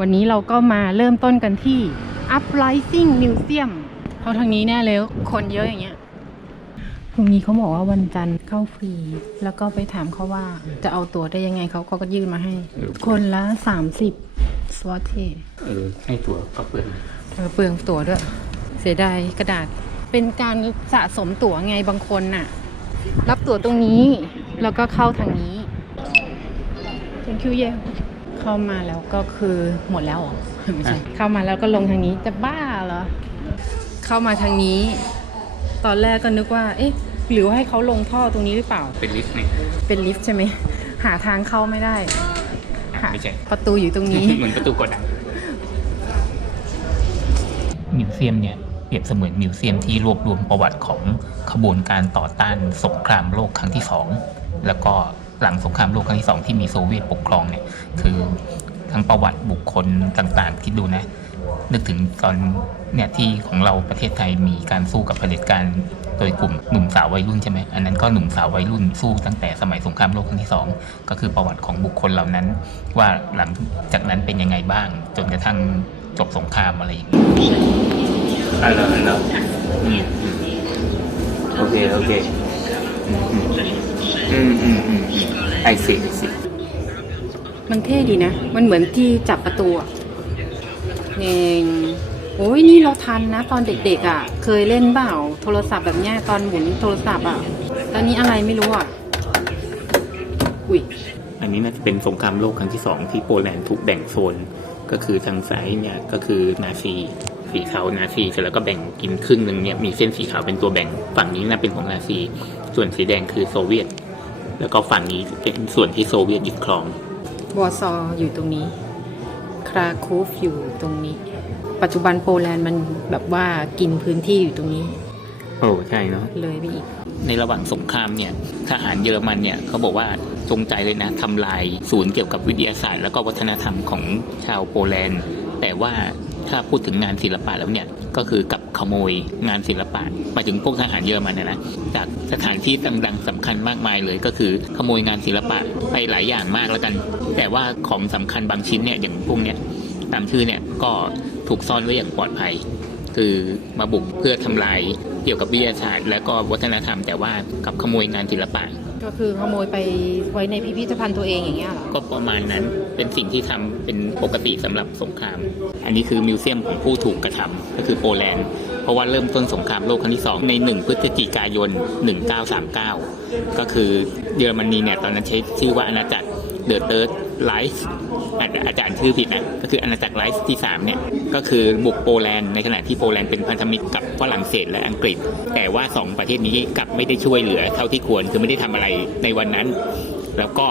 วันนี้เราก็มาเริ่มต้นกันที่ Uprising Museum เพราะทางนี้แน่เลยคนเยอะอย่างเงี้ยตรงนี้เขาบอกว่าวันจันทร์เข้าฟรีแล้วก็ไปถามเขาว่าจะเอาตั๋วได้ยังไงเขาก็ยื่นมาให้คนละ30 สวอตเทให้ตั๋วก็เปลืองเปลืองตั๋วด้วยเสียดายกระดาษเป็นการสะสมตั๋วไงบางคนน่ะรับตั๋วตรงนี้แล้วก็เข้าทางนี้ thank you เย่เข้ามาแล้วก็คือหมดแล้วเหรอไม่ใช่เข้ามาแล้วก็ลงทางนี้จะบ้าเหรอเข้ามาทางนี้ตอนแรกก็นึกว่าเอ๊ะหรือว่าให้เขาลงท่อตรงนี้หรือเปล่าเป็นลิฟต์นี่เป็นลิฟต์ใช่ไหมหาทางเข้าไม่ได้ไม่ใช่ประตูอยู่ตรงนี้เหมือนประตูกดดังมิวเซียมเนี่ยเปรียบเสมือนมิวเซียมที่รวบรวมประวัติของขบวนการต่อต้านสงครามโลกครั้งที่2แล้วก็หลังสงครามโลกครั้งที่2ที่มีโซเวียตปกครองเนี่ยคือทั้งประวัติบุคคลต่างๆคิดดูนะนึกถึงตอนเนี่ยที่ของเราประเทศไทยมีการสู้กับเผด็จการโดยกลุ่มหนุ่มสาววัยรุ่นใช่ไหมอันนั้นก็หนุ่มสาววัยรุ่นสู้ตั้งแต่สมัยสงครามโลกครั้งที่2ก็คือประวัติของบุคคลเหล่านั้นว่าหลังจากนั้นเป็นยังไงบ้างจนกระทั่งจบสงครามอะไรอย่างนี้โอเคไอซีมันเท่ดีนะมันเหมือนที่จับประตูอ่ะเองโอ้ยนี่เราทันนะตอนเด็กๆอ่ะเคยเล่นเปล่าโทรศัพท์แบบเนี้ยตอนหมุนโทรศัพท์อ่ะตอนนี้อะไรไม่รู้อ่ะอุ้ยอันนี้น่าจะเป็นสงครามโลกครั้งที่2ที่โปแลนด์ถูกแบ่งโซนก็คือทางซ้ายเนี่ยก็คือนาซีสีขาวนาซีเสร็จแล้วก็แบ่งกินครึ่งหนึ่งเนี่ยมีเส้นสีขาวเป็นตัวแบ่งฝั่งนี้น่าเป็นของนาซีส่วนสีแดงคือโซเวียตแล้วก็ฝั่งนี้เป็นส่วนที่โซเวียตยึดครองวอร์ซออยู่ตรงนี้คราคูฟอยู่ตรงนี้ปัจจุบันโปแลนด์มันแบบว่ากินพื้นที่อยู่ตรงนี้โอ้ใช่เนาะเลยไปอีกในระหว่างสงครามเนี่ยทหารเยอรมันเนี่ยเขาบอกว่าจงใจเลยนะทำลายศูนย์เกี่ยวกับวิทยาศาสตร์แล้วก็วัฒนธรรมของชาวโปแลนด์แต่ว่าถ้าพูดถึงงานศิลปะแล้วเนี่ยก็คือกับขโมยงานศิลปะหมายถึงพวกทหารเยอรมันนะจากสถานที่ดังๆสำคัญมากมายเลยก็คือขโมยงานศิลปะไปหลายอย่างมากแล้วกันแต่ว่าของสำคัญบางชิ้นเนี่ยอย่างพวกเนี้ยตามชื่อเนี่ยก็ถูกซ่อนไว้อย่างปลอดภัยคือมาบุกเพื่อทำลายเกี่ยวกับวิทยาศาสตร์และก็วัฒนธรรมแต่ว่ากับขโมยงานศิลปะก็คือขโมยไปไว้ในพิพิธภัณฑ์ตัวเองอย่างเงี้ยหรอก็ประมาณนั้นเป็นสิ่งที่ทำเป็นปกติสำหรับสงครามอันนี้คือมิวเซียมของผู้ถูกกระทำก็คือโปแลนด์เพราะว่าเริ่มต้นสงครามโลกครั้งที่2ใน1พฤศจิกายน1939ก็คือเยอรมนีเนี่ยตอนนั้นใช้ชื่อว่าอาณาจักรเดอะเติร์ดไลฟ์อาจารย์ชื่อผิดนะก็คืออาณาจักรไลฟ์ที่3เนี่ยก็คือบุกโปแลนด์ในขณะที่โปแลนด์เป็นพันธมิตรกับฝรั่งเศสและอังกฤษแต่ว่า2ประเทศนี้กลับไม่ได้ช่วยเหลือเท่าที่ควรคือไม่ได้ทำอะไรในวันนั้นแล้วก็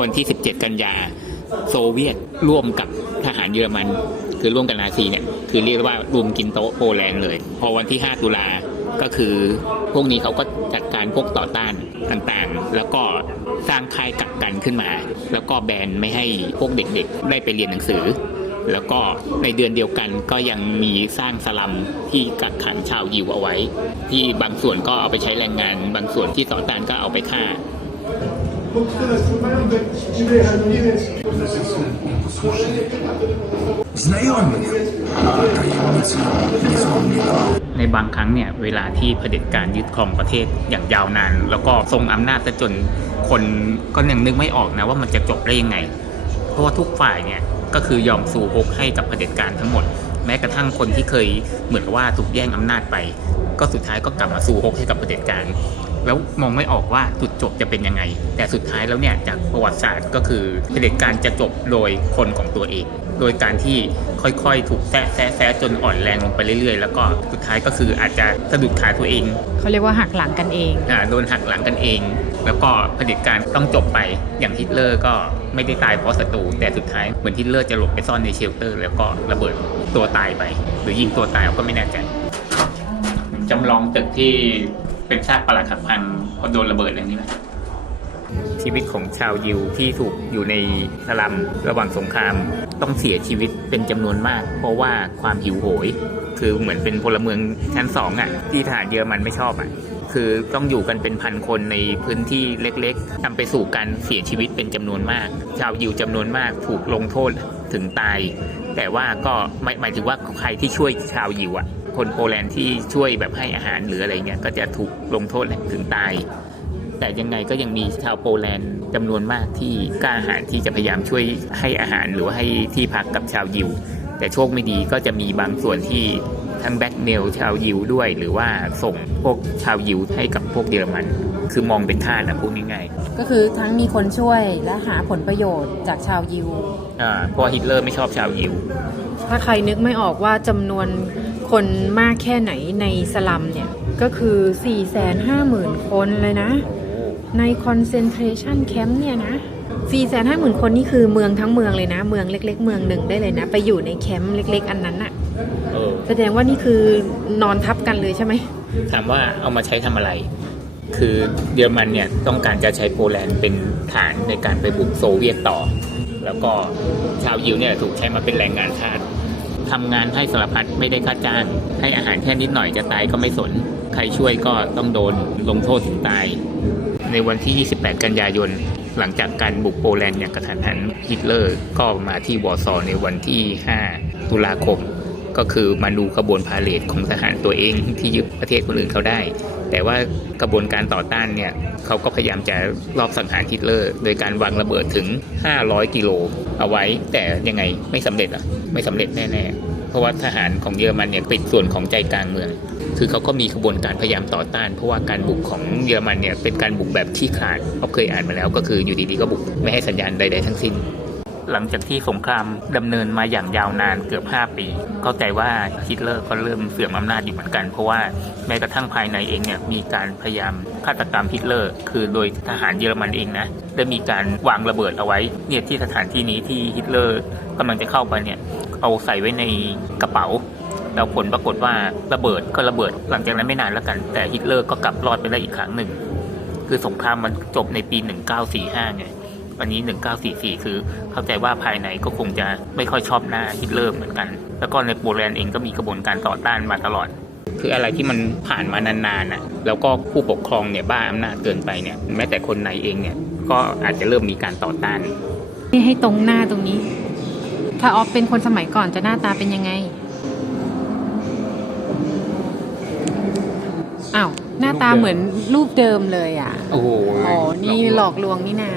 วันที่17กันยาโซเวียตร่วมกับทหารเยอรมันคือร่วมกับนาซีเนี่ยคือเรียกว่ารวมกินโต๊ะโปแลนด์เลยพอวันที่5ตุลาก็คือพวกนี้เขาก็จัดการพวกต่อต้านต่างๆแล้วก็สร้างค่ายกักกันขึ้นมาแล้วก็แบนไม่ให้พวกเด็กๆได้ไปเรียนหนังสือแล้วก็ในเดือนเดียวกันก็ยังมีสร้างสลัมที่กักขังชาวยิวเอาไว้ที่บางส่วนก็เอาไปใช้แรงงานบางส่วนที่ต่อต้านก็เอาไปฆ่าในบางครั้งเนี่ยเวลาที่เผด็จการยึดครองประเทศอย่างยาวนานแล้วก็ทรงอำนาจจนคนก็ยังนึกไม่ออกนะว่ามันจะจบได้ยังไงเพราะว่าทุกฝ่ายเนี่ยก็คือยอมสู่ฮกให้กับเผด็จการทั้งหมดแม้กระทั่งคนที่เคยเหมือนว่าถูกแย่งอำนาจไปก็สุดท้ายก็กลับมาสู่ฮกให้กับเผด็จการแล้วมองไม่ออกว่าจุดจบจะเป็นยังไงแต่สุดท้ายแล้วเนี่ยจากประวัติศาสตร์ก็คือเผด็จการจะจบโดยคนของตัวเองโดยการที่ค่อยๆถูกแซะจนอ่อนแรงลงไปเรื่อยๆแล้วก็สุดท้ายก็คืออาจจะสะดุดขาตัวเองเขาเรียกว่าหักหลังกันเองโดนหักหลังกันเองแล้วก็เผด็จการต้องจบไปอย่างฮิตเลอร์ก็ไม่ได้ตายเพราะศัตรูแต่สุดท้ายเหมือนฮิตเลอร์จะหลบไปซ่อนในเชลเตอร์แล้วก็ระเบิดตัวตายไปหรือยิงตัวตายก็ไม่แน่ใจจำลองตึกที่เป็นซากปรักหักพังเพราะโดนระเบิดอย่างนี้ไหมชีวิตของชาวยิวที่ถูกอยู่ในสลัมระหว่างสงครามต้องเสียชีวิตเป็นจำนวนมากเพราะว่าความหิวโหยคือเหมือนเป็นพลเมืองชั้น2อ่ะที่ทหารเยอรมันไม่ชอบอ่ะคือต้องอยู่กันเป็นพันคนในพื้นที่เล็กๆนำไปสู่การเสียชีวิตเป็นจำนวนมากชาวยิวจำนวนมากถูกลงโทษ ถึงตายแต่ว่าก็หมายถึงว่าใครที่ช่วยชาวยิวอ่ะคนโปแลนด์ที่ช่วยแบบให้อาหารหรืออะไรเงี้ยก็จะถูกลงโทษถึงตายแต่ยังไงก็ยังมีชาวโปแลนด์จำนวนมากที่กล้าหาญที่จะพยายามช่วยให้อาหารหรือว่าให้ที่พักกับชาวยิวแต่โชคไม่ดีก็จะมีบางส่วนที่ทั้งแบ็กเมลชาวยิวด้วยหรือว่าส่งพวกชาวยิวให้กับพวกเยอรมันคือมองเป็นทาสนะพูดง่ายๆก็คือทั้งมีคนช่วยและหาผลประโยชน์จากชาวยิวเพราะฮิตเลอร์ไม่ชอบชาวยิวถ้าใครนึกไม่ออกว่าจำนวนคนมากแค่ไหนในสลัมเนี่ยก็คือ 450,000 คนเลยนะในคอนเซนเทรชันแคมป์เนี่ยนะ 450,000 คนนี่คือเมืองทั้งเมืองเลยนะเมืองเล็กๆเมืองหนึ่งได้เลยนะไปอยู่ในแคมป์เล็กๆอันนั้นน่ะแสดงว่านี่คือนอนทับกันเลยใช่ไหมถามว่าเอามาใช้ทำอะไรคือเยอรมันเนี่ยต้องการจะใช้โปแลนด์เป็นฐานในการไปบุกโซเวียตต่อแล้วก็ชาวยิวเนี่ยถูกใช้มาเป็นแรงงานทาสทำงานให้สารพัดไม่ได้ค่าจ้างให้อาหารแค่นิดหน่อยจะตายก็ไม่สนใครช่วยก็ต้องโดนลงโทษถึงตายในวันที่ 28 กันยายนหลังจากการบุกโปแลนด์อย่างกระทันหันฮิตเลอร์ก็มาที่วอร์ซอในวันที่ 5 ตุลาคมก็คือมาดูขบวนพาเหรดของทหารตัวเองที่ยึดประเทศคนอื่นเขาได้แต่ว่ากระบวนการต่อต้านเนี่ยเขาก็พยายามจะลอบสังหารฮิตเลอร์โดยการวางระเบิดถึง500 กิโลเอาไว้แต่ยังไงไม่สำเร็จไม่สำเร็จแน่ๆเพราะว่าทหารของเยอรมันเนี่ยปิดส่วนของใจกลางเมืองคือเขาก็มีกระบวนการพยายามต่อต้านเพราะว่าการบุกของเยอรมันเนี่ยเป็นการบุกแบบขี้ขลาดเขาเคยอ่านมาแล้วก็คืออยู่ดีๆก็บุกไม่ให้สัญญาณใดๆทั้งสิ้นหลังจากที่สงครามดำเนินมาอย่างยาวนานเกือบ5 ปีเข้าใจว่าฮิตเลอร์ก็เริ่มเสื่อมอำนาจอยู่เหมือนกันเพราะว่าแม้กระทั่งภายในเองเนี่ยมีการพยายามฆาตกรรมฮิตเลอร์คือโดยทหารเยอรมันเองนะได้มีการวางระเบิดเอาไว้เนี่ยที่สถานที่นี้ที่ฮิตเลอร์กำลังจะเข้าไปเนี่ยเอาใส่ไว้ในกระเป๋าแล้วผลปรากฏว่าระเบิดก็ระเบิดหลังจากนั้นไม่นานแล้วกันแต่ฮิตเลอร์ก็กลับรอดไปได้อีกครั้งหนึ่งคือสงครามมันจบในปี 1945ไงวันนี้ 1944 คือเข้าใจว่าภายในก็คงจะไม่ค่อยชอบหน้าฮิตเลอร์เหมือนกันแล้วก็ในโปแลนด์เองก็มีกระบวนการต่อต้านมาตลอดคืออะไรที่มันผ่านมานานๆนะแล้วก็ผู้ปกครองเนี่ยบ้าอำนาจเกินไปเนี่ยแม้แต่คนในเองเนี่ยก็อาจจะเริ่มมีการต่อต้านนี่ให้ตรงหน้าตรงนี้ถ้าออฟเป็นคนสมัยก่อนจะหน้าตาเป็นยังไงอ้าวหน้าตาเหมือนรูปเดิมเลยอ่ะโอ้โหนี่หลอกลวงนี่นา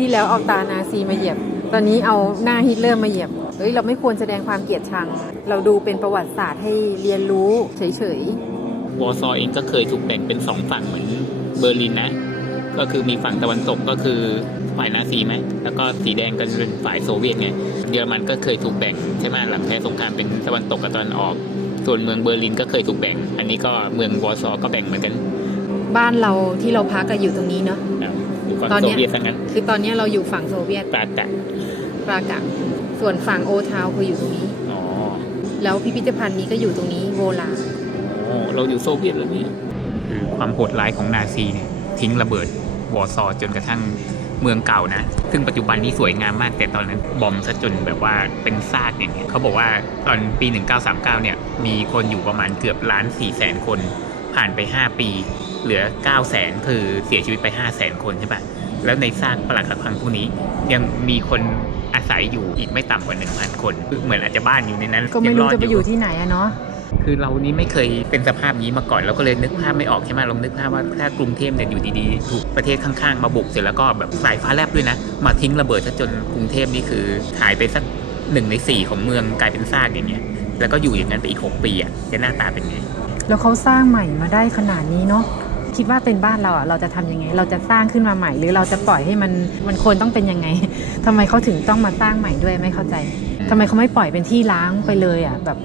ที่แล้วเอาตานาซีมาเหยียบตอนนี้เอาหน้าฮิตเลอร์มาเหยียบเราไม่ควรแสดงความเกลียดชังเราดูเป็นประวัติศาสตร์ให้เรียนรู้เฉยๆวอร์ซอเองก็เคยถูกแบ่งเป็น2 ฝั่งเหมือนเบอร์ลินนะก็คือมีฝั่งตะวันตกก็คือฝ่ายนาซีไหมแล้วก็สีแดงก็เป็นฝ่ายโซเวียตไงเยอรมันก็เคยถูกแบ่งใช่ไหมหลังแพ้สงครามเป็นตะวันตกกับตะวันออกส่วนเมืองเบอร์ลินก็เคยถูกแบ่งอันนี้ก็เมืองวอร์ซอก็แบ่งเหมือนกันบ้านเราที่เราพักก็อยู่ตรงนี้เนาะตอนนี้คือตอนนี้เราอยู่ฝั่งโซเวียตปรากะส่วนฝั่งโอทาวคืออยู่ตรงนี้แล้วพิพิธภัณฑ์นี้ก็อยู่ตรงนี้โวลาเราอยู่โซเวียตแล้วนี่คือความโหดร้ายของนาซีเนี่ยทิ้งระเบิดวอร์ซอจนกระทั่งเมืองเก่านะซึ่งปัจจุบันนี้สวยงามมากแต่ตอนนั้นบอมซะจนแบบว่าเป็นซากอย่างเงี้ยเขาบอกว่าตอนปี 1939 เนี่ยมีคนอยู่ประมาณเกือบ1,400,000 คนผ่านไป5 ปีเหลือ 900,000 คือเสียชีวิตไป 500,000 คนใช่ปะแล้วในซากปรักหักพังพวกนี้ยังมีคนอาศัยอยู่อีกไม่ต่ำกว่า 1,000 คนเหมือนอาจจะบ้านอยู่ในนั้นก็ไม่รู้จะไปอยู่ที่ไหนอะเนาะคือเรานี้ไม่เคยเป็นสภาพนี้มาก่อนเราก็เลยนึกภาพไม่ออกใช่ไหมลองนึกภาพว่าถ้ากรุงเทพเนี่ยอยู่ดีๆถูกประเทศข้างๆมาบุกเสร็จแล้วก็แบบสายฟ้าแลบด้วยนะมาทิ้งระเบิดซะจนกรุงเทพนี่คือหายไปสัก1 ใน 4ของเมืองกลายเป็นซากอย่างเงี้ยแล้วก็อยู่อย่างนั้นไปอีก6 ปีอ่ะจะหน้าตาเป็นไงแล้วเขาสร้างใหม่มาได้ขนาดนี้เนาะคิดว่าเป็นบ้านเราอ่ะเราจะทำยังไงเราจะสร้างขึ้นมาใหม่หรือเราจะปล่อยให้มันควรต้องเป็นยังไงทำไมเขาถึงต้องมาสร้างใหม่ด้วยไม่เข้าใจทำไมเขาไม่ปล่อยเป็นที่ล้างไปเลยอ่ะแบบ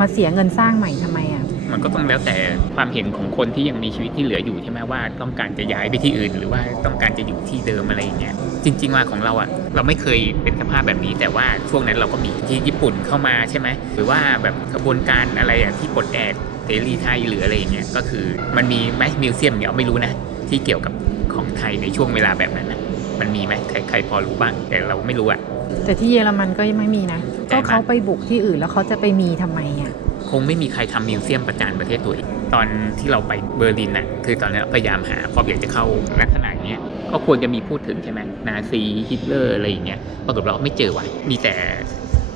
มาเสียเงินสร้างใหม่ทำไมอ่ะมันก็ต้องแล้วแต่ความเห็นของคนที่ยังมีชีวิตที่เหลืออยู่ใช่ไหมว่าต้องการจะย้ายไปที่อื่นหรือว่าต้องการจะอยู่ที่เดิมอะไรอย่างเงี้ยจริงๆว่าของเราอ่ะเราไม่เคยเป็นสภาพแบบนี้แต่ว่าช่วงนั้นเราก็มีที่ญี่ปุ่นเข้ามาใช่ไหมหรือว่าแบบกระบวนการอะไรอ่ะที่ปลดแอกเสรีไทยหรืออะไรอย่างเงี้ยก็คือมันมีไหมมิวเซียมเนี่ยไม่รู้นะที่เกี่ยวกับของไทยในช่วงเวลาแบบนั้นนะมันมีไหมใครพอรู้บ้างแต่เราไม่รู้อ่ะแต่ที่เยอรมันก็ยังไม่มีนะก็เขาไปบุกที่อื่นแล้วเขาจะไปมีทำไมอ่ะคงไม่มีใครทำมิวเซียมประจานประเทศตัวเองตอนที่เราไปเบอร์ลินน่ะคือตอนนั้นพยายามหาพออยากจะเข้าลักษณะเนี้ยก็ควรจะมีพูดถึงใช่ไหมนาซีฮิตเลอร์อะไรอย่างเงี้ยปรากฏเราไม่เจอว่ะมีแต่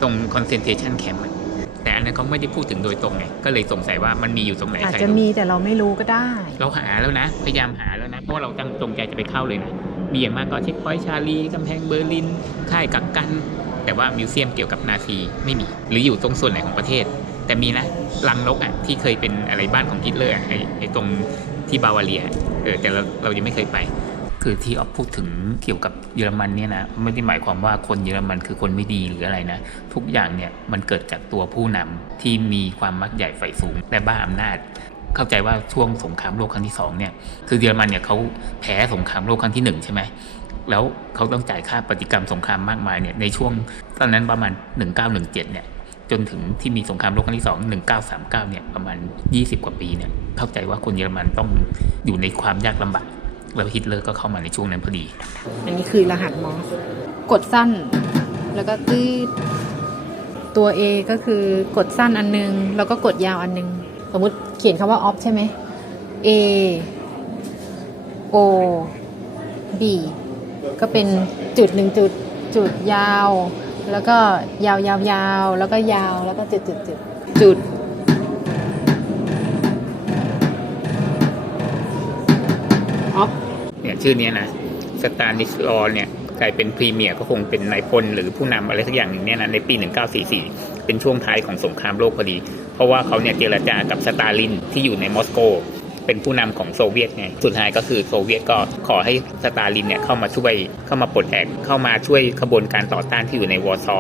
ตรง concentration camp แต่อันนั้นเขาไม่ได้พูดถึงโดยตรงไงก็เลยสงสัยว่ามันมีอยู่ตรงไหน อาจ ใคร จะ รู้ มีแต่เราไม่รู้ก็ได้ เราหาแล้วนะพยายามหาแล้วนะเพราะว่าเราตั้งจงใจจะไปเข้าเลยนะมีอย่างมากก็เช็คพอยต์ชาลีกำแพงเบอร์ลินค่ายกักกันแต่ว่ามิวเซียมเกี่ยวกับนาซีไม่มีหรืออยู่ตรงส่วนไหนของประเทศแต่มีนะลังนกที่เคยเป็นอะไรบ้านของฮิตเลอร์ไอ้ตรงที่บาวาเรียแต่เรายังไม่เคยไปคือที่ออฟพูดถึงเกี่ยวกับเยอรมันเนี่ยนะไม่ได้หมายความว่าคนเยอรมันคือคนไม่ดีหรืออะไรนะทุกอย่างเนี่ยมันเกิดจากตัวผู้นำที่มีความมักใหญ่ไฟสูงและบ้าอำนาจเข้าใจว่าช่วงสงครามโลกครั้งที่2เนี่ยคือเยอรมันเนี่ยเขาแพ้สงครามโลกครั้งที่1ใช่ไหมแล้วเขาต้องจ่ายค่าปฏิกรรมสงครามมากมายเนี่ยในช่วงตอนนั้นประมาณ1917เนี่ยจนถึงที่มีสงครามโลกครั้งที่2 1939เนี่ยประมาณ20กว่าปีเนี่ยเข้าใจว่าคนเยอรมันต้องอยู่ในความยากลำบากแล้วฮิตเลอร์ก็เข้ามาในช่วงนั้นพอดีอันนี้คือรหัสมอสกดสั้นแล้วก็ตื้อตัว A ก็คือกดสั้นอันนึงแล้วก็กดยาวอันนึงสมมุติเขียนคำว่า off ใช่ไหม A O B ก็เป็นจุด1จุดยาวแล้วก็ยาวแล้วก็ยาวแล้วก็จุดoff เนี่ยชื่อนี้นะสตานิสลอเนี่ยกลายเป็นพรีเมียร์ก็คงเป็นนายพลหรือผู้นำอะไรสักอย่างหนึ่งเนี่ยนะในปี1944เป็นช่วงท้ายของสงครามโลกพอดีเพราะว่าเขาเนี่ยเจรจากับสตาลินที่อยู่ในมอสโกเป็นผู้นำของโซเวียตไงสุดท้ายก็คือโซเวียตก็ขอให้สตาลินเนี่ยเข้ามาช่วยเข้ามาปลดแอกเข้ามาช่วยขบวนการต่อต้านที่อยู่ในวอร์ซอ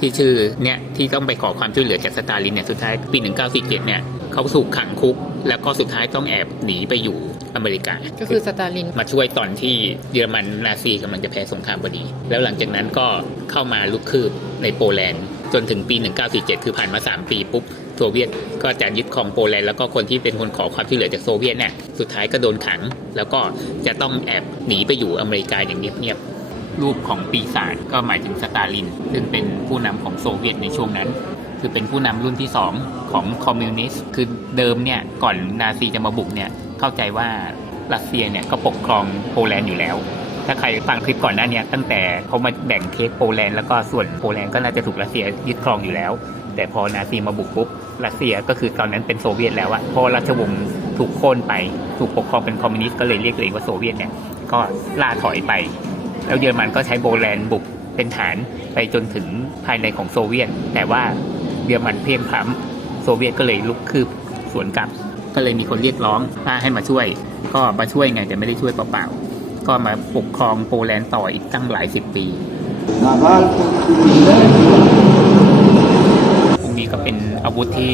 ที่ชื่อเนี่ยที่ต้องไปขอความช่วยเหลือจากสตาลินเนี่ยสุดท้ายปี1947เนี่ยเขาถูกขังคุกแล้วก็สุดท้ายต้องแอบหนีไปอยู่อเมริกาก็คือสตาลินมาช่วยตอนที่เยอรมันนาซีกำลังจะแพ้สงครามพอดีแล้วหลังจากนั้นก็เข้ามาลุกคืบในโปแลนด์จนถึงปี1947คือผ่านมา3ปีปุ๊บโซเวียตก็จะยึดครองโปแลนด์แล้วก็คนที่เป็นคนขอความช่วยเหลือจากโซเวียตเนี่ยสุดท้ายก็โดนขังแล้วก็จะต้องแอบหนีไปอยู่อเมริกาอย่างเงียบๆรูปของปีศาจก็หมายถึงสตาลินซึ่งเป็นผู้นำของโซเวียตในช่วงนั้นคือเป็นผู้นำรุ่นที่2ของคอมมิวนิสต์คือเดิมเนี่ยก่อนนาซีจะมาบุกเนี่ยเข้าใจว่ารัสเซียเนี่ยก็ปกครองโปแลนด์อยู่แล้วถ้าใครฟังคลิปก่อนหน้านี้ตั้งแต่เขามาแบ่งเค้กโปแลนด์แล้วก็ส่วนโปแลนด์ก็น่าจะถูกรัสเซียยึดครองอยู่แล้วแต่พอนาซีมาบุกปุ๊บรัสเซียก็คือตอนนั้นเป็นโซเวียตแล้วอะพอราชวงศ์ถูกโค่นไปถูกปกครองเป็นคอมมิวนิสต์ก็เลยเรียกตัวเองว่าโซเวียตเนี่ยก็ล่าถอยไปแล้วเยอรมันก็ใช้โปแลนด์บุกเป็นฐานไปจนถึงภายในของโซเวียตแต่ว่าเยอรมันเพียงพล้ำโซเวียตก็เลยลุกคืบสวนกลับก็เลยมีคนเรียกร้องให้มาช่วยก็มาช่วยไงแต่ไม่ได้ช่วยเปล่าๆก็มาปกครองโปแลนด์ต่ออีกตั้งหลาย10 ปีพวกนี้ก็เป็นอาวุธที่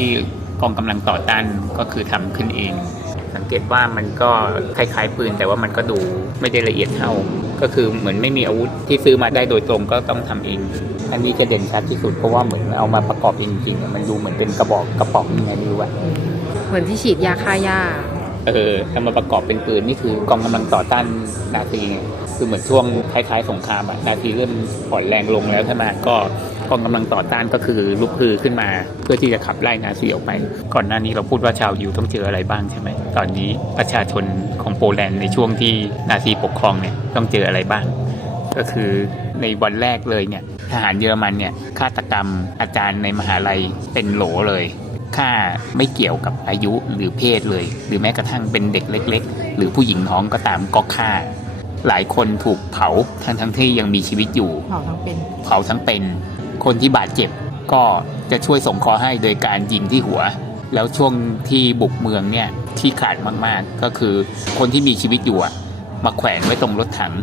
กองกำลังต่อต้านก็คือทำขึ้นเองสังเกตว่ามันก็คล้ายๆปืนแต่ว่ามันก็ดูไม่ได้ละเอียดเท่าก็คือเหมือนไม่มีอาวุธที่ซื้อมาได้โดยตรงก็ต้องทำเองอันนี้จะเด่นชัดที่สุดเพราะว่าเหมือนเอามาประกอบเองจริงๆมันดูเหมือนเป็นกระป๋องยังไงไม่รู้อะเหมือนที่ฉีดยาฆ่าหญ้าทำมาประกอบเป็นปืนนี่คือกองกำลังต่อต้านนาซีไงคือเหมือนช่วงท้ายๆสงครามอะนาซีเริ่มอ่อนแรงลงแล้วใช่ไหมก็กองกำลังต่อต้านก็คือลุกฮือขึ้นมาเพื่อที่จะขับไล่นาซีออกไปก่อนหน้านี้เราพูดว่าชาวยิวต้องเจออะไรบ้างใช่ไหมตอนนี้ประชาชนของโปแลนด์ในช่วงที่นาซีปกครองเนี่ยต้องเจออะไรบ้างก็คือในวันแรกเลยเนี่ยทหารเยอรมันเนี่ยฆาตกรรมอาจารย์ในมหาลัยเป็นโหลเลยฆ่าไม่เกี่ยวกับอายุหรือเพศเลยหรือแม้กระทั่งเป็นเด็กเล็กๆหรือผู้หญิงท้องก็ตามก็ฆ่าหลายคนถูกเผาทั้งที่ยังมีชีวิตอยู่เผาทั้งเป็นคนที่บาดเจ็บก็จะช่วยส่งเคราะห์ให้โดยการยิงที่หัวแล้วช่วงที่บุกเมืองเนี่ยที่ขาดมากๆก็คือคนที่มีชีวิตอยู่มาแขวนไว้ตรงรถถัง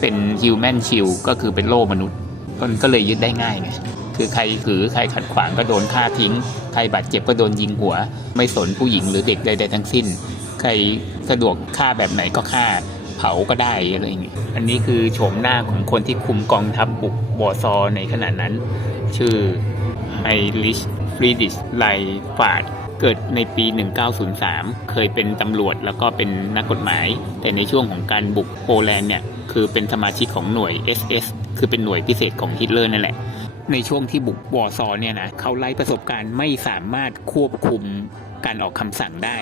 เป็นฮิวแมนชิลก็คือเป็นโล่มนุษย์คนก็เลยยึดได้ง่ายไงคือใครถือใครขัดขวางก็โดนฆ่าทิ้งใครบาดเจ็บก็โดนยิงหัวไม่สนผู้หญิงหรือเด็กใดๆทั้งสิ้นใครสะดวกฆ่าแบบไหนก็ฆ่าเผาก็ได้อะไรอย่างเงี้ยอันนี้คือโฉมหน้าของคนที่คุมกองทัพบุกวอร์ซอในขณะนั้นชื่อไฮริชฟรีดิชไลฟาดเกิดในปี1903เคยเป็นตำรวจแล้วก็เป็นนักกฎหมายแต่ในช่วงของการบุกโปแลนด์เนี่ยคือเป็นสมาชิกของหน่วย SS คือเป็นหน่วยพิเศษของฮิตเลอร์นั่นแหละในช่วงที่บุกวอร์ซอเนี่ยนะเขาไร้ประสบการณ์ไม่สามารถควบคุมการออกคำสั่งได้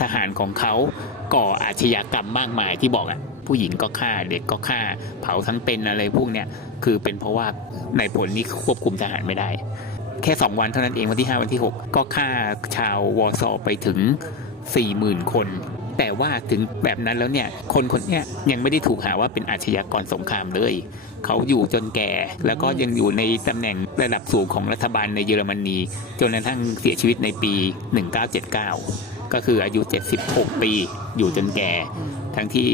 ทหารของเขาก่ออาชญากรรมมากมายที่บอก ผู้หญิงก็ฆ่าเด็กก็ฆ่าเผาทั้งเป็นอะไรพวกเนี้ยคือเป็นเพราะว่านายพลนี่ควบคุมทหารไม่ได้แค่2วันเท่านั้นเองวันที่5วันที่6ก็ฆ่าชาววอร์ซอไปถึง 40,000 คนแต่ว่าถึงแบบนั้นแล้วเนี่ยคนเนี้ยยังไม่ได้ถูกหาว่าเป็นอาชญากรสงครามเลยเขาอยู่จนแก่แล้วก็ยังอยู่ในตำแหน่งระดับสูงของรัฐบาลในเยอรมนีจนกระทั่งเสียชีวิตในปี 1979 ก็คืออายุ 76 ปีอยู่จนแก่ทั้งที่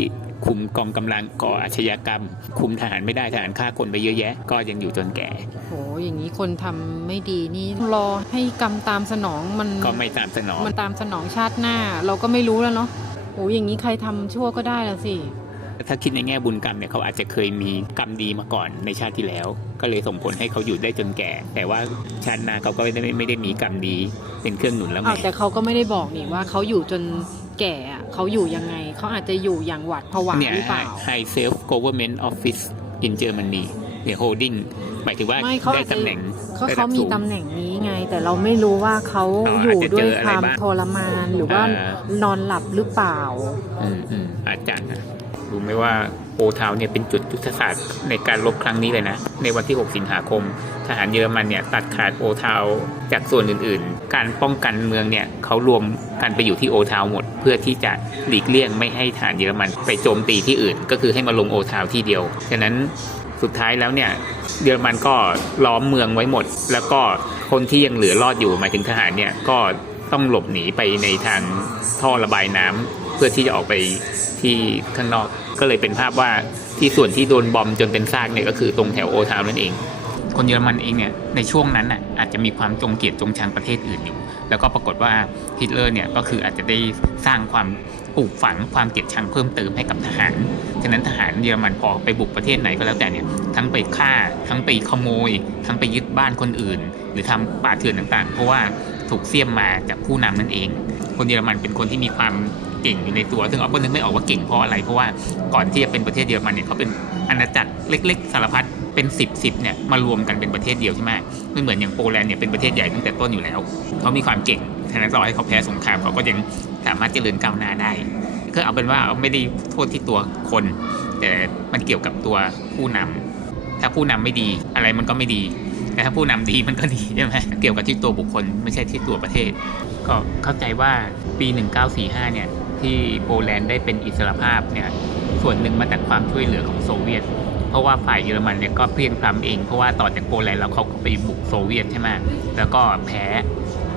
คุมกองกำลังก่ออาชญากรรมคุมทหารไม่ได้ทหารฆ่าคนไปเยอะแยะก็ยังอยู่จนแก่โหอย่างนี้คนทำไม่ดีนี่รอให้กรรมตามสนองมันก็ไม่ตามสนองมันตามสนองชาติหน้าเราก็ไม่รู้แล้วเนาะโหอย่างนี้ใครทำชั่วก็ได้แล้วสิถ้าคิดในแง่บุญกรรมเนี่ยเขาอาจจะเคยมีกรรมดีมาก่อนในชาติที่แล้วก็เลยส่งผลให้เขาอยู่ได้จนแก่แต่ว่าชาติหน้าเขาก็ไม่ได้มีกรรมดีเป็นเครื่องหนุนแล้วไงแต่เขาก็ไม่ได้บอกนี่ว่าเขาอยู่จนแก่เขาอยู่ยังไงเขาอาจจะอยู่อย่างหวาดผวาหรือเปล่า High Self Government Office in Germany เนี่ย holding หมายถึงว่าได้ตำแหน่งเขามีตำแหน่งนี้ไงแต่เราไม่รู้ว่าเขาอยู่ด้วยความทรมานหรือว่านอนหลับหรือเปล่าอาจารย์รู้ไหมว่าโอทาวเนี่ยเป็นจุดยุทธศาสตร์ในการรบครั้งนี้เลยนะในวันที่6 สิงหาคมทหารเยอรมันเนี่ยตัดขาดโอทาวจากส่วนอื่นๆการป้องกันเมืองเนี่ยเขารวมกันไปอยู่ที่โอทาวหมดเพื่อที่จะหลีกเลี่ยงไม่ให้ทหารเยอรมันไปโจมตีที่อื่นก็คือให้มาลงโอทาวที่เดียวฉะนั้นสุดท้ายแล้วเนี่ยเยอรมันก็ล้อมเมืองไว้หมดแล้วก็คนที่ยังเหลือรอดอยู่หมายถึงทหารเนี่ยก็ต้องหลบหนีไปในทางท่อระบายน้ำเพื่อที่จะออกไปที่ข้างนอกก็เลยเป็นภาพว่าที่ส่วนที่โดนบอมจนเป็นซากเนี่ยก็คือตรงแถวโอทาวนั่นเองคนเยอรมันเองเนี่ยในช่วงนั้นน่ะอาจจะมีความจงเกลียดจงชังประเทศอื่นอยู่แล้วก็ปรากฏว่าฮิตเลอร์เนี่ยก็คืออาจจะได้สร้างความปลูกฝังความเกลียดชังเพิ่มเติมให้กับทหารฉะนั้นทหารเยอรมันพอไปบุกประเทศไหนก็แล้วแต่เนี่ยทั้งไปฆ่าทั้งไปขโมยทั้งไปยึดบ้านคนอื่นหรือทำป่าเถื่อนต่างๆเพราะว่าถูกเสี้ยมมาจากผู้นำนั่นเองคนเยอรมันเป็นคนที่มีความเก่งอยู่ในตัวซึ่งเราก็นึกไม่ออกว่าเก่งเพราะอะไรเพราะว่าก่อนที่จะเป็นประเทศเยอรมันเนี่ยเขาเป็นอาณาจักรเล็กๆสารพัดเป็น10เนี่ยมารวมกันเป็นประเทศเดียวใช่ไหมไม่เหมือนอย่างโปแลนด์เนี่ยเป็นประเทศใหญ่ตั้งแต่ต้นอยู่แล้วเขามีความเก่งฉะนั้นต่อให้เขาแพ้สงครามเขาก็ยังสามารถเจริญก้าวหน้าได้ก็เอาเป็นว่าไม่ได้โทษที่ตัวคนแต่มันเกี่ยวกับตัวผู้นำถ้าผู้นำไม่ดีอะไรมันก็ไม่ดีแต่ถ้าผู้นำดีมันก็ดีใช่ไหมเกี่ยวกับที่ตัวบุคคลไม่ใช่ที่ตัวประเทศก็เข้าใจว่าปี1945เนี่ยที่โปแลนด์ได้เป็นอิสรภาพเนี่ยส่วนหนึ่งมาจากความช่วยเหลือของโซเวียตเพราะว่าฝ่ายเยอรมันเนี่ยก็เพลียงพล้ำเองเพราะว่าต่อจากโปแลนด์แล้วเขาก็ไปบุกโซเวียตใช่ไหมแล้วก็แพ้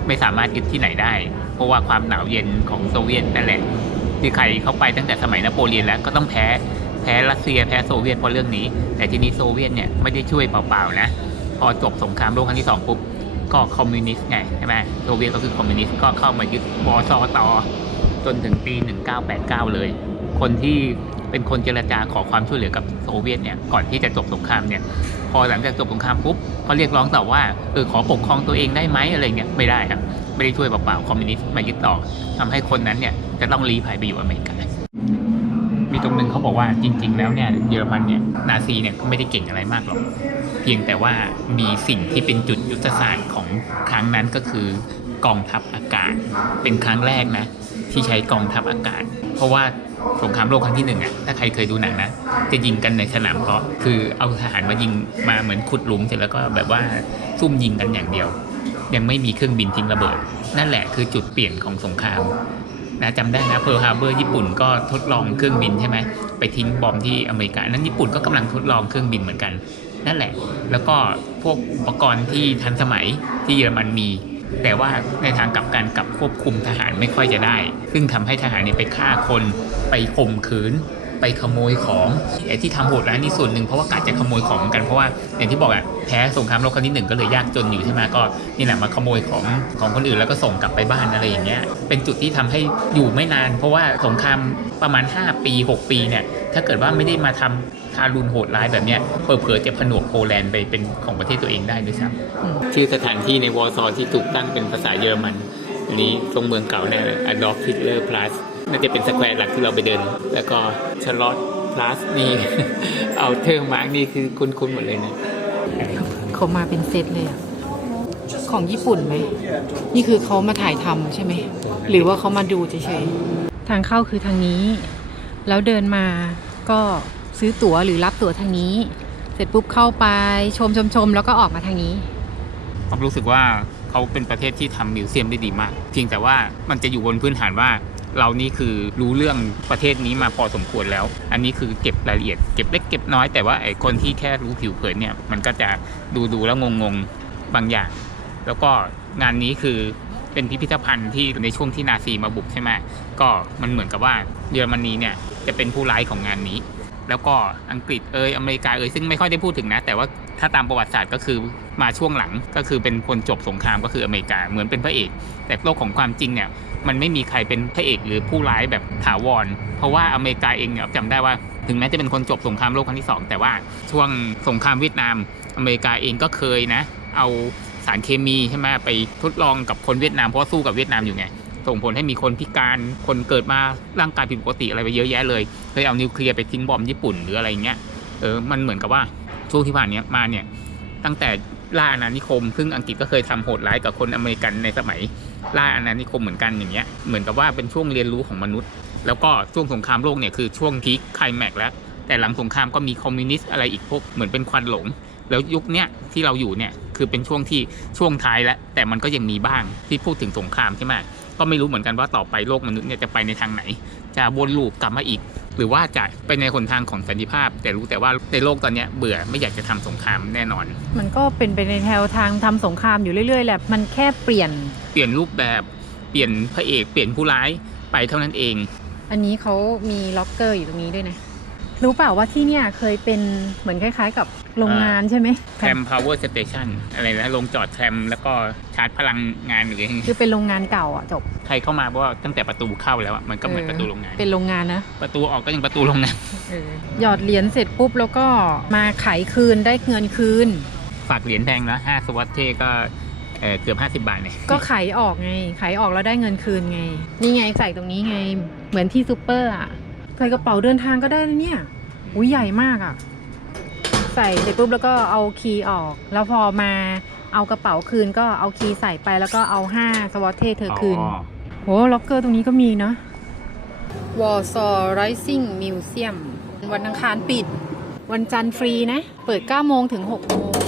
ไม่สามารถยึดที่ไหนได้เพราะว่าความหนาวเย็นของโซเวียตนั่นแหละที่ใครเข้าไปตั้งแต่สมัยนโปเลียนแล้วก็ต้องแพ้รัสเซียแพ้โซเวียตเพราะเรื่องนี้แต่ทีนี้โซเวียตเนี่ยไม่ได้ช่วยเปล่าๆนะพอจบสงครามโลกครั้งที่2ปุ๊บก็คอมมิวนิสต์ไงใช่ไหมโซเวียตก็คือคอมมิวนิสต์ก็เข้ามายึดวอร์ซอต่อจนถึงปี1989เลยคนที่เป็นคนเจรจาขอความช่วยเหลือกับโซเวียตเนี่ยก่อนที่จะจบสงครามเนี่ยพอหลังจากจบสงครามปุ๊บเขาเรียกร้องต่อว่าขอปกครองตัวเองได้ไหมอะไรเงี้ยไม่ได้ครับไม่ได้ช่วยเปล่าๆคอมมิวนิสต์มายึดต่อทำให้คนนั้นเนี่ยจะต้องลี้ภัยไปอยู่อเมริกามีตรงนึงเขาบอกว่าจริงๆแล้วเนี่ยเยอรมันเนี่ยนาซีเนี่ยก็ไม่ได้เก่งอะไรมากหรอกเพียงแต่ว่ามีสิ่งที่เป็นจุดยุทธศาสตร์ของครั้งนั้นก็คือกองทัพอากาศเป็นครั้งแรกนะที่ใช้กองทัพอากาศเพราะว่าสงครามโลกครั้งที่1อ่ะถ้าใครเคยดูหนังนะจะยิงกันในสนามเพาะคือเอาทหารมายิงมาเหมือนขุดหลุมเสร็จแล้วก็แบบว่าซุ่มยิงกันอย่างเดียวยังไม่มีเครื่องบินทิ้งระเบิดนั่นแหละคือจุดเปลี่ยนของสงครามนะจำได้นะเพิร์ลฮาร์เบอร์ญี่ปุ่นก็ทดลองเครื่องบินใช่ไหมไปทิ้งบอมที่อเมริกานั้นญี่ปุ่นก็กำลังทดลองเครื่องบินเหมือนกันนั่นแหละแล้วก็พวกอุปกรณ์ที่ทันสมัยที่เยอรมันมีแต่ว่าในทางกลับกันกับควบคุมทหารไม่ค่อยจะได้ซึ่งทำให้ทหารเนี่ยไปฆ่าคนไปข่มขืนไปขโมยของไอ้ที่ทำโหดร้ายนี่ส่วนหนึ่งเพราะว่ากะจะขโมยของกันเพราะว่าอย่างที่บอกอะแพ้สงครามโลกครั้งที่1ก็เลยยากจนอยู่ใช่ไหมก็นี่แหละมาขโมยของคนอื่นแล้วก็ส่งกลับไปบ้านอะไรอย่างเงี้ยเป็นจุดที่ทำให้อยู่ไม่นานเพราะว่าสงครามประมาณ5 ปี6 ปีเนี่ยถ้าเกิดว่าไม่ได้มาทำทารุณโหดร้ายแบบเนี้ยเผลอๆจะผนวกโปแลนด์ไปเป็นของประเทศตัวเองได้ด้วยซ้ำชื่อสถานที่ในวอร์ซอที่ถูกตั้งเป็นภาษาเยอรมันอันนี้ตรงเมืองเก่าแน่เลย Adolf Hitler Platz น่าจะเป็นสแควร์หลักที่เราไปเดินแล้วก็ชาร์ลอตพลัสนี่ เอาเทอร์มาร์กนี่คือคุ้นๆหมดเลยนะเขามาเป็นเซตเลยอะของญี่ปุ่นไหมนี่คือเขามาถ่ายทำใช่ไหมหรือว่าเขามาดูเฉยๆทางเข้าคือทางนี้แล้วเดินมา ก็ซื้อตั๋วหรือรับตั๋วทางนี้ เสร็จปุ๊บเข้าไปชมแล้วก็ออกมาทางนี้ ผมรู้สึกว่าเขาเป็นประเทศที่ทำมิวเซียมได้ดีมากเพียงแต่ว่ามันจะอยู่บนพื้นฐานว่าเรานี่คือรู้เรื่องประเทศนี้มาพอสมควรแล้ว อันนี้คือเก็บรายละเอียดเก็บเล็กเก็บน้อยแต่ว่าไอ้คนที่แค่รู้ผิวเผินเนี่ยมันก็จะดูแล้วงงบางอย่าง แล้วก็งานนี้คือเป็นพิพิธภัณฑ์ที่ในช่วงที่นาซีมาบุกใช่ไหมก็มันเหมือนกับว่าเยอรมนีเนี่ยจะเป็นผู้ร้ายของงานนี้ แล้วก็อังกฤษอเมริกาซึ่งไม่ค่อยได้พูดถึงนะแต่ว่าถ้าตามประวัติศาสตร์ก็คือมาช่วงหลังก็คือเป็นคนจบสงครามก็คืออเมริกาเหมือนเป็นพระเอกแต่โลกของความจริงเนี่ยมันไม่มีใครเป็นพระเอกหรือผู้ร้ายแบบถาวรเพราะว่าอเมริกาเองเนี่ยจำได้ว่าถึงแม้จะเป็นคนจบสงครามโลกครั้งที่2แต่ว่าช่วงสงครามเวียดนามอเมริกาเองก็เคยนะเอาสารเคมีใช่ไหมไปทดลองกับคนเวียดนามเพราะสู้กับเวียดนามอยู่ไงส่งผลให้มีคนพิการคนเกิดมาร่างกายผิดปกติอะไรไปเยอะแยะเลยเคยเอานิวเคลียร์ไปทิ้งบอมญี่ปุ่นหรืออะไรเงี้ยมันเหมือนกับว่าช่วงที่ผ่านนี้มาเนี่ยตั้งแต่ล่าอาณานิคมซึ่งอังกฤษก็เคยทำโหดร้ายกับคนอเมริกันในสมัยล่าอาณานิคมเหมือนกันอย่างเงี้ยเหมือนกับว่าเป็นช่วงเรียนรู้ของมนุษย์แล้วก็ช่วงสงครามโลกเนี่ยคือช่วงพีคไคลแม็กซ์แล้วแต่หลังสงครามก็มีคอมมิวนิสต์อะไรอีกพวกเหมือนเป็นควันหลงแล้วยุคเนี้ยที่เราอยู่เนี่ยคือเป็นช่วงท้ายแล้วแต่มันก็ยังมีบ้างที่พูดถึงสงครามใช่ไหมก็ไม่รู้เหมือนกันว่าต่อไปโลกมนุษย์เนี่ยจะไปในทางไหนจะวนลูปกลับมาอีกหรือว่าจะไปในหนทางของสันติภาพแต่รู้แต่ว่าในโลกตอนนี้เบื่อไม่อยากจะทำสงครามแน่นอนมันก็เป็นไปในแนวทางทำสงครามอยู่เรื่อยๆแหละมันแค่เปลี่ยนรูปแบบเปลี่ยนพระเอกเปลี่ยนผู้ร้ายไปเท่านั้นเองอันนี้เขามีล็อกเกอร์อยู่ตรงนี้ด้วยนะรู้เปล่าว่าที่เนี่ยเคยเป็นเหมือนคล้ายๆกับโรงงานใช่ไหมแทรมพาวเวอร์สเตชันอะไรนะลงจอดแทรมแล้วก็ชาร์จพลังงานหรืออะไรคือเป็นโรงงานเก่าอ่ะจบใครเข้ามาเพราะว่าตั้งแต่ประตูเข้าแล้วมันก็เหมือนประตูโรงงานเป็นโรงงานนะประตูออกก็ยังประตูโรงงานหยอดเหรียญเสร็จปุ๊บแล้วก็มาขายคืนได้เงินคืนฝากเหรียญแพงนะ5 สวอตเทก็เกือบ50 บาทเนี่ยก็ขายออกไงขายออกแล้วได้เงินคืนไงนี่ไงใส่ตรงนี้ไงเหมือนที่ซูเปอร์อ่ะใส่กระเป๋าเดินทางก็ได้เนี่ยอุ้ยใหญ่มากอ่ะใส่เสร็จปุ๊บแล้วก็เอาคีย์ออกแล้วพอมาเอากระเป๋าคืนก็เอาคีย์ใส่ไปแล้วก็เอา5 สวอตเทเธอคืนโหล็อกเกอร์ตรงนี้ก็มีเนาะวอร์ซอร์ไรซิ่งมิวเซียมวันอังคารปิดวันจันทร์ฟรีนะเปิด9 โมงถึง6 โมง